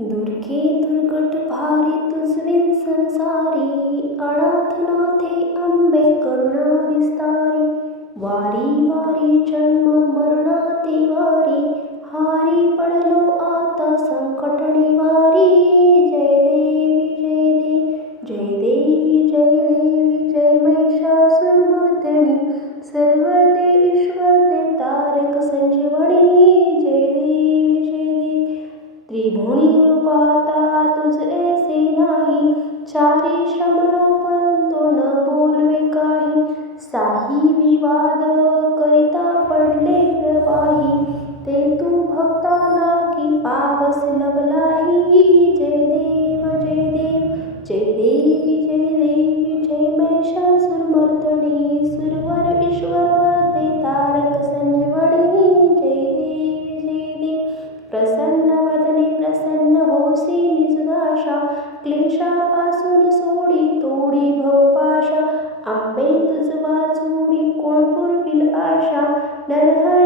दुर्गे दुर्गट भारी तुझविन संसारी अनाथनाथे अंबे करुणा विस्तारी वारी वारी जन्म मरणाते वारी हारी पडलो आता संकट निवारी जय देवी जय देवी जय देवी जय महिषासुरमर्दिनी सर्व दे ईश्वर तारक संजीवनी त्रिभुवनी पाहता तुझ ऐसे नाही. चारी श्रमणो परंतु न बोलवे काही. साही विवाद करिता पडले प्रवाही क्लेशापासून सोडी तोडी भवपाशा आंबे तुझ वाचून कोण पुरविल आशा. नरहर